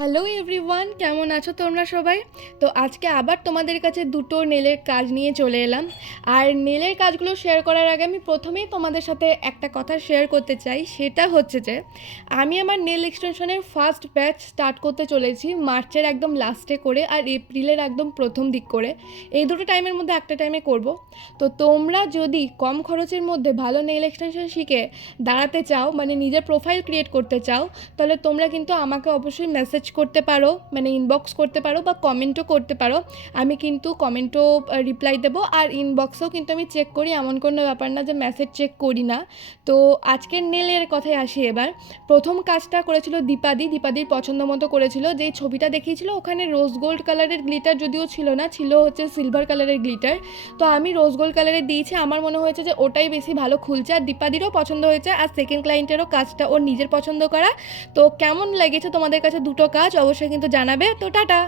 Hello everyone, কেমন আছো তোমরা সবাই? তো আজকে আবার তোমাদের কাছে দুটো নেলের কাজ নিয়ে চলে এলাম। আর নেলের কাজগুলো শেয়ার করার আগে আমি প্রথমেই তোমাদের সাথে একটা কথা শেয়ার করতে চাই। সেটা হচ্ছে যে আমি আমার নেল এক্সটেনশনের ফার্স্ট ব্যাচ স্টার্ট করতে চলেছি মার্চের একদম লাস্টে করে আর এপ্রিলের একদম প্রথম দিক করে। এই দুটো টাইমের মধ্যে একটা টাইমে করব। তো তোমরা যদি কম খরচের মধ্যে ভালো নেল এক্সটেনশন শিখে দাঁড়াতে চাও, মানে নিজের প্রোফাইল ক্রিয়েট করতে চাও, তাহলে তোমরা কিন্তু আমাকে অবশ্যই মেসেজ করতে পারো, মানে ইনবক্স করতে পারো বা কমেন্টও করতে পারো। আমি কিন্তু কমেন্টও রিপ্লাই দেবো, আর ইনবক্সেও কিন্তু আমি চেক করি, এমন কোনো ব্যাপার না যে মেসেজ চেক করি না। তো আজকের নেলের কথায় আসি এবার। প্রথম কাজটা করেছিল দীপাদির পছন্দ মতো করেছিল। যেই ছবিটা দেখিয়েছিল ওখানে রোজ গোল্ড কালারের গ্লিটার যদিও ছিল না, ছিল হচ্ছে সিলভার কালারের গ্লিটার। তো আমি রোজ গোল্ড কালারের দিয়েছি, আমার মনে হয়েছে যে ওটাই বেশি ভালো খুলছে, আর দীপাদিরও পছন্দ হয়েছে, আর সেকেন্ড ক্লায়েন্টেরও কাজটা ওর নিজের পছন্দ করা। তো কেমন লেগেছে তোমাদের কাছে দুটো কাজ অবশ্যই কিন্তু জানাবে। তো টাটা।